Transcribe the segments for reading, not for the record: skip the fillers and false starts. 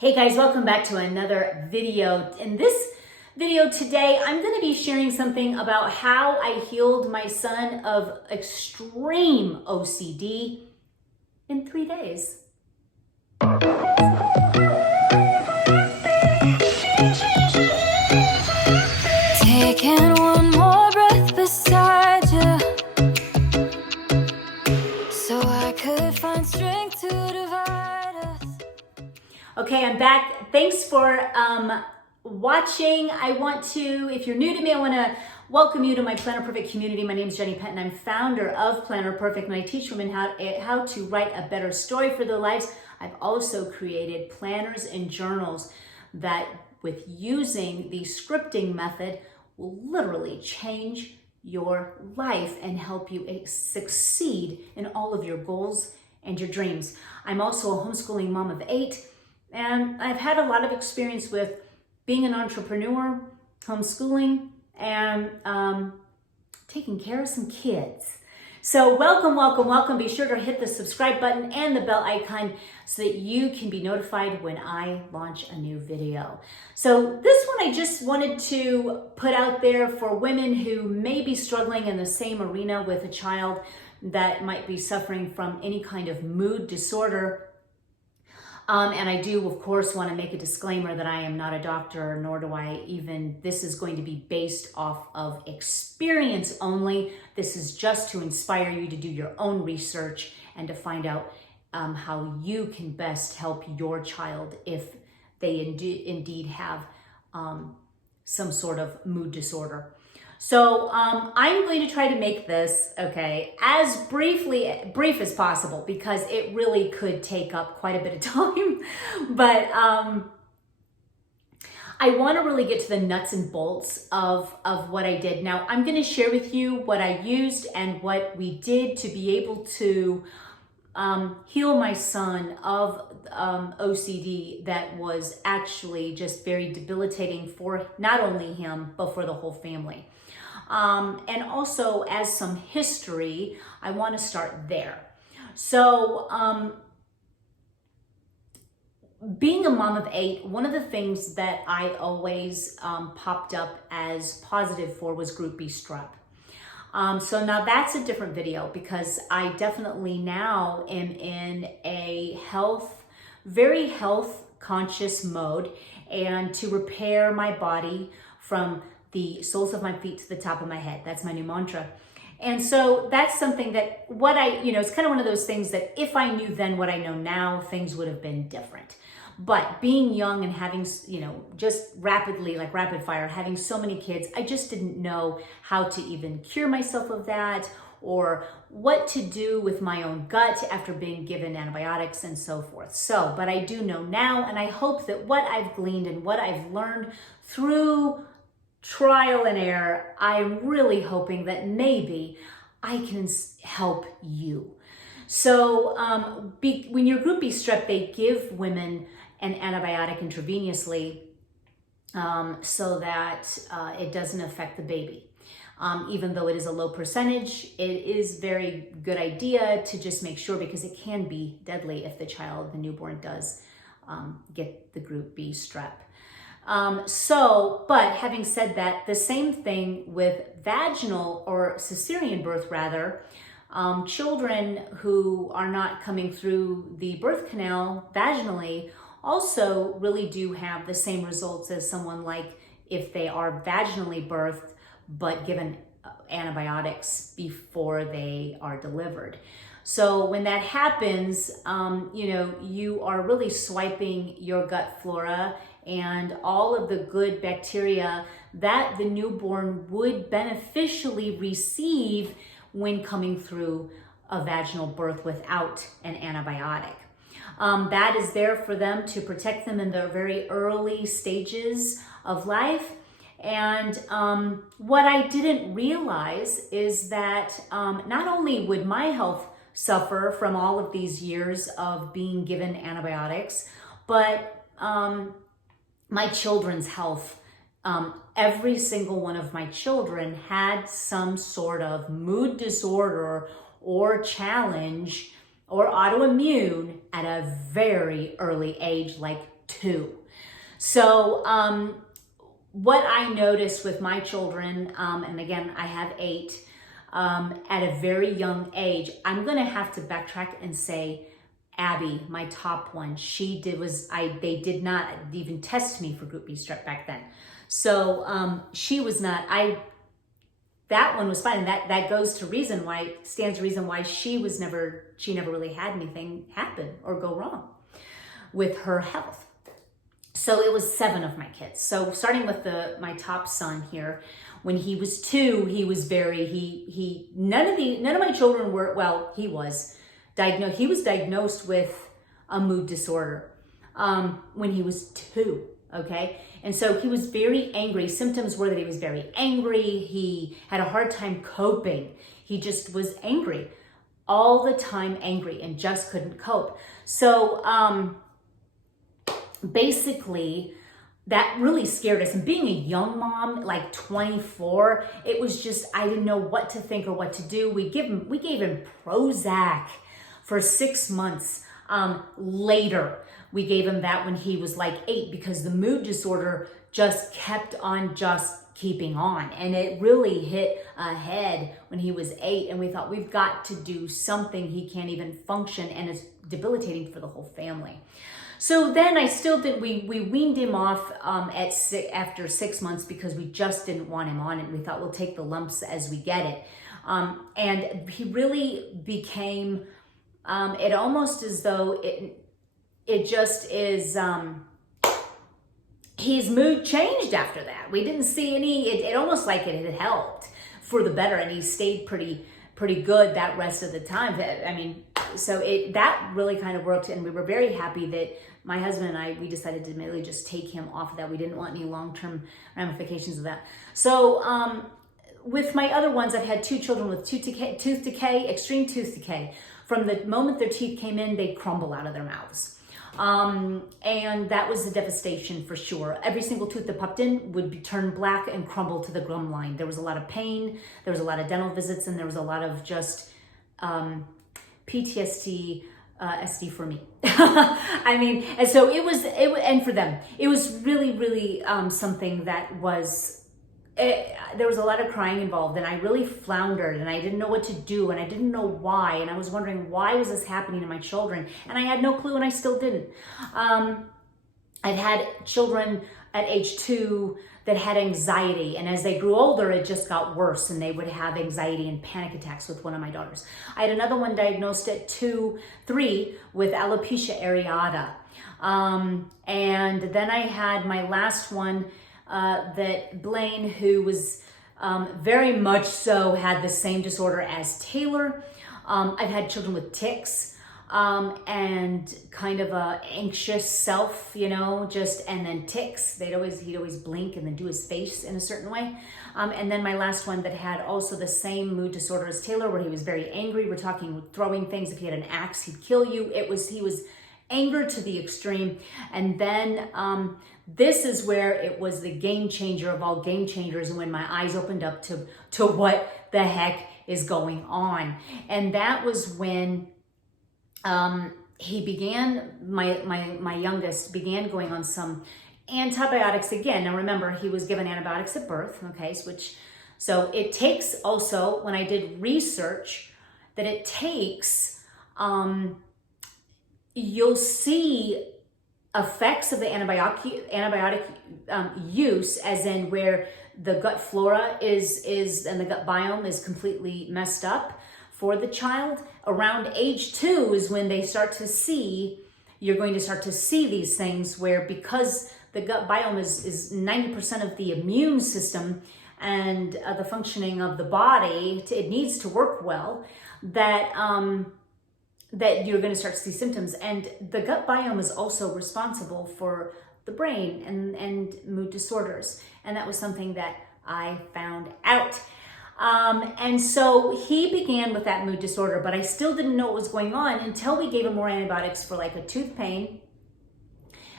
Hey guys, welcome back to another video. In this video today, I'm going to be sharing something about how I healed my son of extreme OCD in 3 days. Taking one more breath beside you, so I could find strength to divide us. Okay, I'm back. Thanks for watching. If you're new to me, I want to welcome you to my Planner Perfect community. My name is Jenny Penton. I'm founder of Planner Perfect, and I teach women how to write a better story for their lives. I've also created planners and journals that, with using the scripting method, will literally change your life and help you succeed in all of your goals and your dreams. I'm also a homeschooling mom of 8, and I've had a lot of experience with being an entrepreneur, homeschooling, and taking care of some kids. So welcome, welcome, welcome. Be sure to hit the subscribe button and the bell icon so that you can be notified when I launch a new video. So this one I just wanted to put out there for women who may be struggling in the same arena with a child that might be suffering from any kind of mood disorder. And I do, of course, want to make a disclaimer that I am not a doctor, nor do I even, this is going to be based off of experience only. This is just to inspire you to do your own research and to find out how you can best help your child if they indeed have some sort of mood disorder. So I'm going to try to make this, as brief as possible, because it really could take up quite a bit of time. But I want to really get to the nuts and bolts of what I did. Now, I'm going to share with you what I used and what we did to be able to heal my son of OCD that was actually just very debilitating for not only him, but for the whole family. And also, as some history, I want to start there. So, being a mom of 8, one of the things that I always popped up as positive for was Group B strep. So now that's a different video, because I definitely now am in a very health conscious mode, and to repair my body from the soles of my feet to the top of my head. That's my new mantra. And so that's something that it's kind of one of those things that if I knew then what I know now, things would have been different. But being young and having, just rapidly, like rapid fire, having so many kids, I just didn't know how to even cure myself of that, or what to do with my own gut after being given antibiotics and so forth. So, but I do know now, and I hope that what I've gleaned and what I've learned through trial and error, I'm really hoping that maybe I can help you. So when you're Group B strep, they give women an antibiotic intravenously so that it doesn't affect the baby. Even though it is a low percentage, it is very good idea to just make sure, because it can be deadly if the newborn does get the Group B strep. But having said that, the same thing with vaginal or cesarean birth rather, children who are not coming through the birth canal vaginally also really do have the same results as someone like if they are vaginally birthed but given antibiotics before they are delivered. So when that happens, you are really swiping your gut flora and all of the good bacteria that the newborn would beneficially receive when coming through a vaginal birth without an antibiotic. That is there for them to protect them in their very early stages of life. And what I didn't realize is that not only would my health suffer from all of these years of being given antibiotics, but my children's health. Every single one of my children had some sort of mood disorder or challenge or autoimmune at a very early age, like 2. So what I noticed with my children, and again, I have 8, at a very young age, I'm gonna have to backtrack and say Abby, my top one, they did not even test me for group B strep back then. So she was not, that one was fine. And that stands to reason why she never really had anything happen or go wrong with her health. So it was 7 of my kids. So starting with my top son here, when he was 2, he was none of my children were, well, he was diagnosed with a mood disorder when he was 2, okay? And so he was very angry. Symptoms were that he was very angry. He had a hard time coping. He just was angry, all the time angry, and just couldn't cope. So basically, that really scared us. And being a young mom, like 24, it was just, I didn't know what to think or what to do. We gave him Prozac for 6 months. Later, we gave him that when he was like 8, because the mood disorder just kept on just keeping on. And it really hit a head when he was 8. And we thought, we've got to do something. He can't even function, and it's debilitating for the whole family. So then we weaned him off after 6 months, because we just didn't want him on it. We thought, we'll take the lumps as we get it. And he really became, it almost as though it just is, his mood changed after that. We didn't see it almost like it had helped for the better, and he stayed pretty good that rest of the time. I mean, so that really kind of worked, and we were very happy that my husband and I, we decided to immediately just take him off of that. We didn't want any long-term ramifications of that. So with my other ones, I've had 2 children with tooth decay, extreme tooth decay. From the moment their teeth came in, they'd crumble out of their mouths. And that was a devastation for sure. Every single tooth that popped in would turn black and crumble to the gum line. There was a lot of pain, there was a lot of dental visits, and there was a lot of just PTSD, SD for me. I mean, and so and for them, it was really, really something that was, there was a lot of crying involved, and I really floundered, and I didn't know what to do, and I didn't know why, and I was wondering, why was this happening to my children? And I had no clue, and I still didn't. I'd had children at age 2 that had anxiety, and as they grew older, it just got worse, and they would have anxiety and panic attacks with one of my daughters. I had another one diagnosed at 3 with alopecia areata. And then I had my last one, that Blaine, who was very much so had the same disorder as Taylor. I've had children with tics, and kind of a anxious self, and then tics. He'd always blink and then do his face in a certain way. And then my last one that had also the same mood disorder as Taylor, where he was very angry. We're talking throwing things. If he had an axe, he'd kill you. He was anger to the extreme. And then this is where it was the game changer of all game changers, and when my eyes opened up to what the heck is going on. And that was when he began, my youngest began going on some antibiotics again. Now remember, he was given antibiotics at birth, okay, so it takes also, when I did research, that it takes, you'll see effects of the antibiotic use, as in where the gut flora is and the gut biome is completely messed up for the child. Around age 2 is when you're going to start to see these things, where because the gut biome is 90% of the immune system and the functioning of the body, it needs to work well, that you're going to start to see symptoms. And the gut biome is also responsible for the brain and mood disorders. And that was something that I found out. And so he began with that mood disorder, but I still didn't know what was going on until we gave him more antibiotics for like a tooth pain.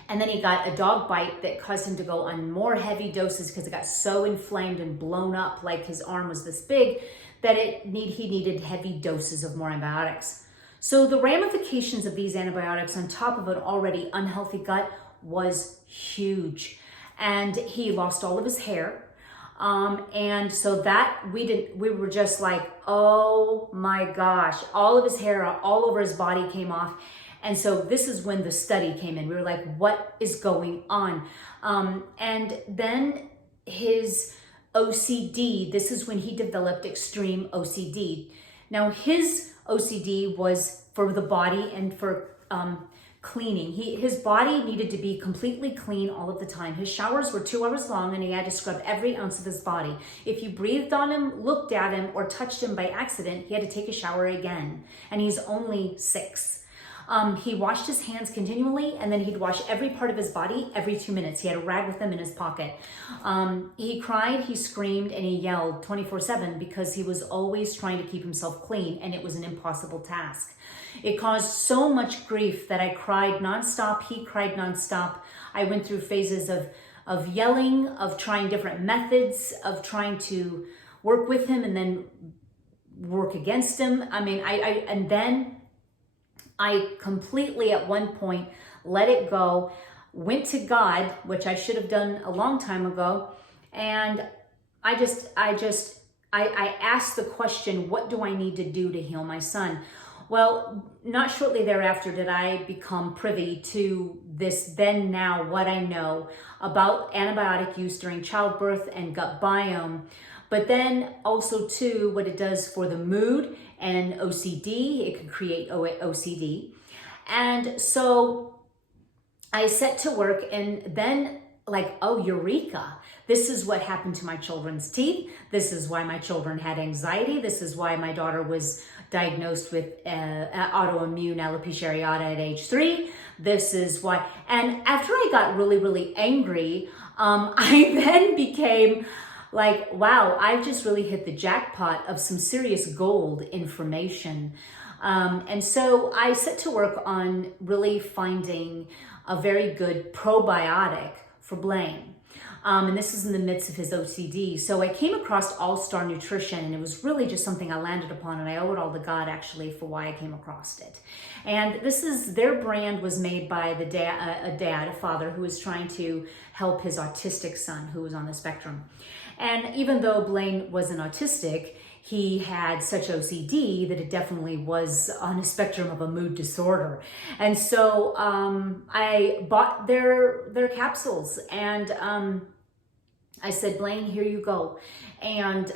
And then he got a dog bite that caused him to go on more heavy doses, because it got so inflamed and blown up, like his arm was this big, that he needed heavy doses of more antibiotics. So the ramifications of these antibiotics on top of an already unhealthy gut was huge. And he lost all of his hair. And so that we were just like, oh my gosh, all of his hair all over his body came off. And so this is when the study came in. We were like, what is going on? And then his OCD, this is when he developed extreme OCD. Now his OCD was for the body and for cleaning. His body needed to be completely clean all of the time. His showers were 2 hours long and he had to scrub every ounce of his body. If you breathed on him, looked at him, or touched him by accident, he had to take a shower again. And he's only 6. He washed his hands continually, and then he'd wash every part of his body every 2 minutes. He had a rag with him in his pocket. He cried, he screamed, and he yelled 24/7 because he was always trying to keep himself clean, and it was an impossible task. It caused so much grief that I cried nonstop. He cried nonstop. I went through phases of yelling, of trying different methods, of trying to work with him and then work against him. I mean, and then I completely at one point let it go, went to God, which I should have done a long time ago. And I asked the question, what do I need to do to heal my son? Well, not shortly thereafter did I become privy to this then now what I know about antibiotic use during childbirth and gut biome, but then also too what it does for the mood and OCD. It can create OCD. And so I set to work, and then like, oh, eureka. This is what happened to my children's teeth. This is why my children had anxiety. This is why my daughter was diagnosed with autoimmune alopecia areata at age 3. This is why. And after I got really, really angry, I then became like, wow, I've just really hit the jackpot of some serious gold information. And so I set to work on really finding a very good probiotic for Blaine. And this is in the midst of his OCD. So I came across All-Star Nutrition, and it was really just something I landed upon, and I owe it all to God actually for why I came across it. And this is, their brand was made by a father who was trying to help his autistic son who was on the spectrum. And even though Blaine wasn't autistic, he had such OCD that it definitely was on a spectrum of a mood disorder. And so I bought their capsules, and I said, Blaine, here you go. And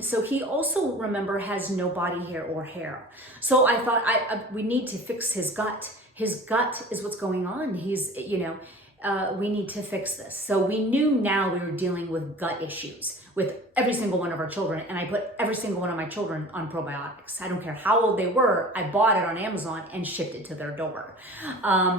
so he also, remember, has no body hair or hair. So I thought we need to fix his gut. His gut is what's going on. He's, we need to fix this. So we knew now we were dealing with gut issues with every single one of our children. And I put every single one of my children on probiotics. I don't care how old they were. I bought it on Amazon and shipped it to their door.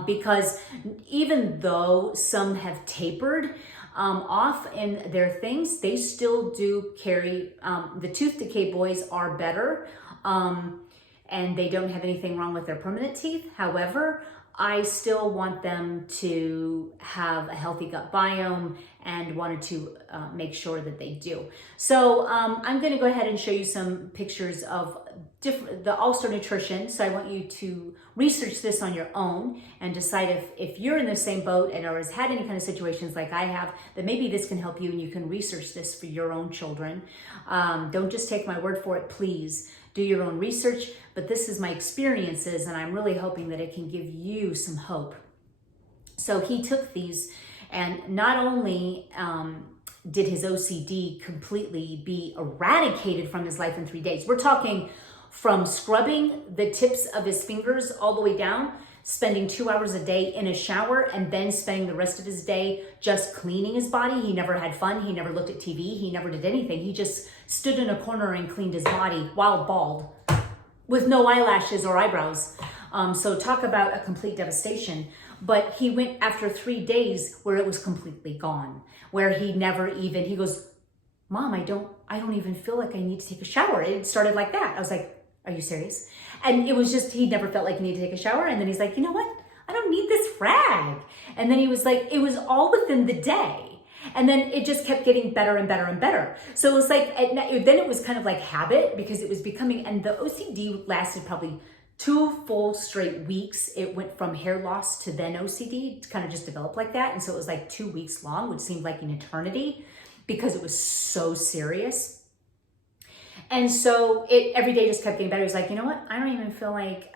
Because even though some have tapered off in their things, they still do carry, the tooth decay boys are better. And they don't have anything wrong with their permanent teeth. However, I still want them to have a healthy gut biome and wanted to make sure that they do. So I'm going to go ahead and show you some pictures of the All-Star Nutrition. So I want you to research this on your own and decide if you're in the same boat and or has had any kind of situations like I have, that maybe this can help you and you can research this for your own children. Don't just take my word for it, please. Do your own research, but this is my experiences, and I'm really hoping that it can give you some hope. So he took these, and not only did his OCD completely be eradicated from his life in 3 days. We're talking from scrubbing the tips of his fingers all the way down, spending 2 hours a day in a shower, and then spending the rest of his day just cleaning his body. He never had fun. He never looked at TV. He never did anything. He just stood in a corner and cleaned his body while bald with no eyelashes or eyebrows. So talk about a complete devastation. But he went after 3 days where it was completely gone, where he goes, Mom, I don't even feel like I need to take a shower. It started like that. I was like, are you serious? And it was just, he never felt like he needed to take a shower. And then he's like, you know what? I don't need this rag. And then he was like, it was all within the day. And then it just kept getting better and better and better. So it was like, then it was kind of like habit, because it was becoming, and the OCD lasted probably 2 full straight weeks, it went from hair loss to then OCD. It kind of just developed like that. And so it was like 2 weeks long, which seemed like an eternity because it was so serious. And so it every day just kept getting better. He was like, you know what? I don't even feel like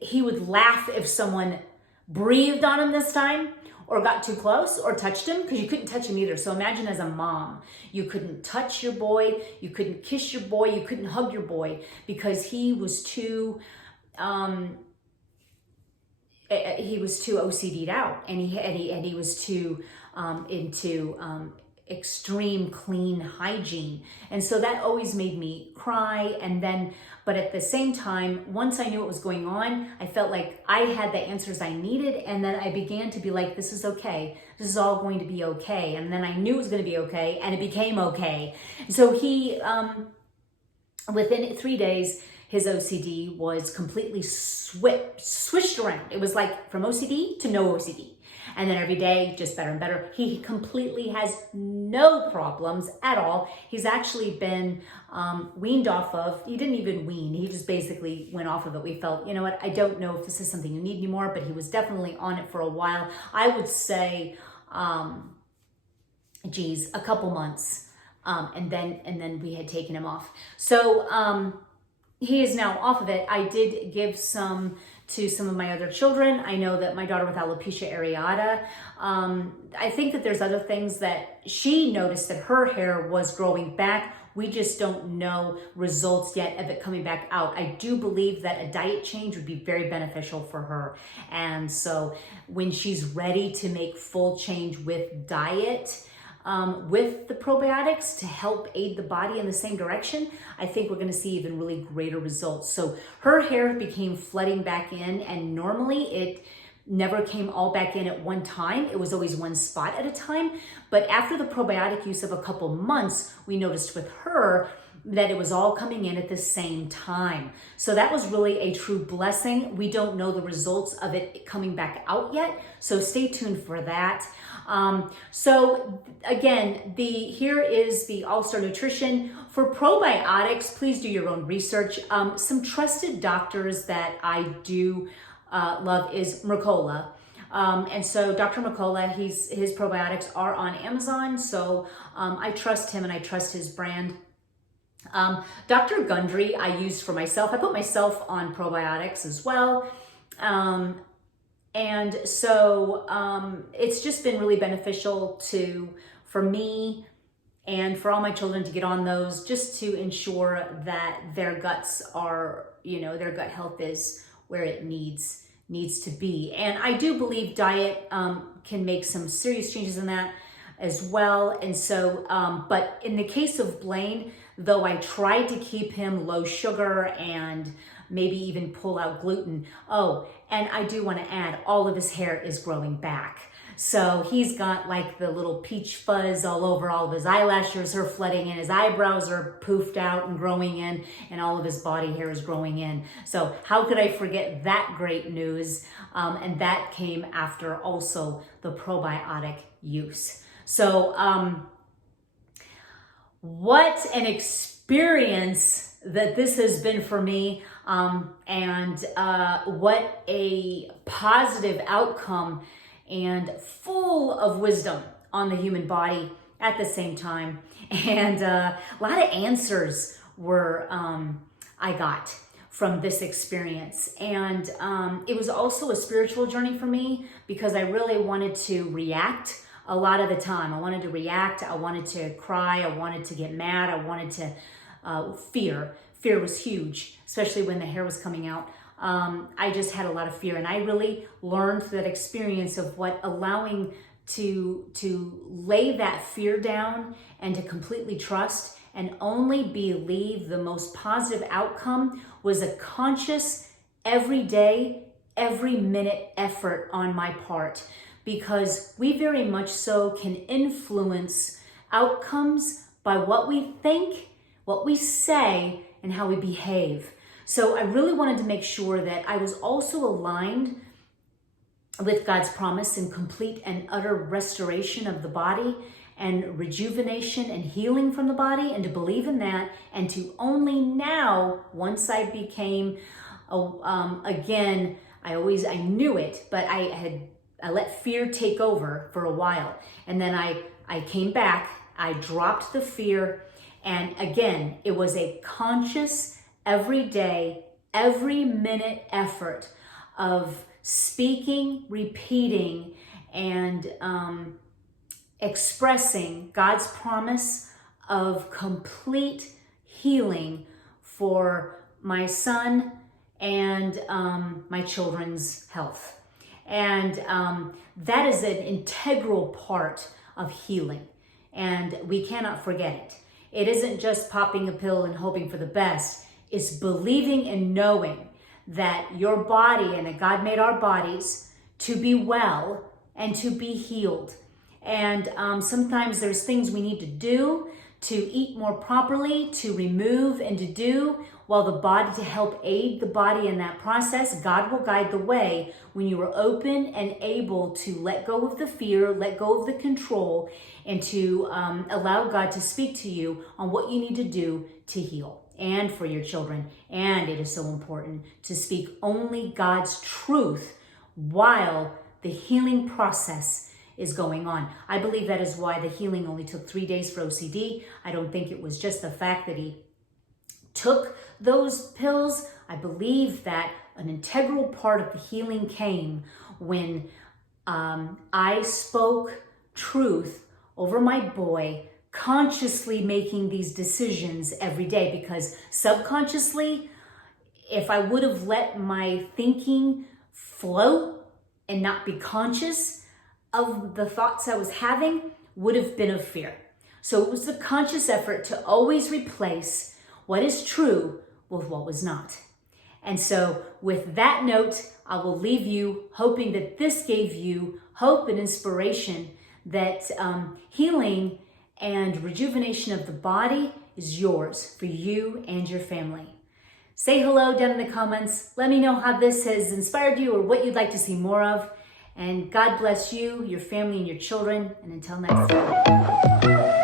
he would laugh if someone breathed on him this time or got too close or touched him, because you couldn't touch him either. So imagine as a mom, you couldn't touch your boy, you couldn't kiss your boy, you couldn't hug your boy because he was too OCD'd out, and he was too into extreme clean hygiene. And so that always made me cry. And then, but at the same time, once I knew what was going on, I felt like I had the answers I needed. And then I began to be like, this is okay. This is all going to be okay. And then I knew it was going to be okay, and it became okay. So he, within 3 days, his OCD was completely swished around. It was like from OCD to no OCD. And then every day, just better and better. He completely has no problems at all. He's actually been weaned off of, he didn't even wean, he just basically went off of it. We felt, you know what, I don't know if this is something you need anymore, but he was definitely on it for a while. I would say, a couple months. And then we had taken him off. So he is now off of it. I did give some to some of my other children. I know that my daughter with alopecia areata, I think that there's other things that she noticed that her hair was growing back. We just don't know results yet of it coming back out. I do believe that a diet change would be very beneficial for her. And so when she's ready to make full change with diet, with the probiotics to help aid the body in the same direction, I think we're going to see even really greater results. So her hair became flooding back in, and normally it never came all back in at one time. It was always one spot at a time. But after the probiotic use of a couple months, we noticed with her that it was all coming in at the same time. So that was really a true blessing. We don't know the results of it coming back out yet, so stay tuned for that. So again, here is the All-Star Nutrition. For probiotics, please do your own research. Some trusted doctors that I do love is Mercola. And so Dr. Mercola, his probiotics are on Amazon. So I trust him and I trust his brand. Dr. Gundry, I use for myself. I put myself on probiotics as well. And so it's just been really beneficial for me and for all my children to get on those, just to ensure that their guts are, their gut health is where it needs to be. And I do believe diet can make some serious changes in that as well. And so, but in the case of Blaine, though I tried to keep him low sugar and maybe even pull out gluten. Oh, and I do want to add, all of his hair is growing back. So he's got like the little peach fuzz all over, all of his eyelashes are flooding in, his eyebrows are poofed out and growing in, and all of his body hair is growing in. So how could I forget that great news? And that came after also the probiotic use. So what an experience that this has been for me, and what a positive outcome and full of wisdom on the human body at the same time. And a lot of answers were I got from this experience. And it was also a spiritual journey for me, because I really wanted to react a lot of the time. I wanted to react, I wanted to cry, I wanted to get mad, I wanted to fear. Fear was huge, especially when the hair was coming out. I just had a lot of fear, and I really learned through that experience of what allowing to lay that fear down and to completely trust and only believe the most positive outcome was a conscious, every day, every minute effort on my part, because we very much so can influence outcomes by what we think, what we say, and how we behave. So I really wanted to make sure that I was also aligned with God's promise in complete and utter restoration of the body and rejuvenation and healing from the body, and to believe in that, and to only now, once I became again, I knew it, but I let fear take over for a while. And then I came back, I dropped the fear. And again, it was a conscious, every day, every minute effort of speaking, repeating, and expressing God's promise of complete healing for my son and my children's health. And that is an integral part of healing, and we cannot forget it. It isn't just popping a pill and hoping for the best. It's believing and knowing that your body, and that God made our bodies to be well and to be healed. And sometimes there's things we need to do to eat more properly, to remove and to do, while the body, to help aid the body in that process. God will guide the way when you are open and able to let go of the fear, let go of the control, and to allow God to speak to you on what you need to do to heal and for your children. And it is so important to speak only God's truth while the healing process is going on. I believe that is why the healing only took 3 days for OCD. I don't think it was just the fact that he took those pills. I believe that an integral part of the healing came when I spoke truth over my boy, consciously making these decisions every day, because subconsciously, if I would have let my thinking float and not be conscious of the thoughts I was having, would have been of fear. So it was the conscious effort to always replace what is true with what was not. And so with that note, I will leave you hoping that this gave you hope and inspiration that healing and rejuvenation of the body is yours for you and your family. Say hello down in the comments. Let me know how this has inspired you or what you'd like to see more of. And God bless you, your family, and your children. And until next time.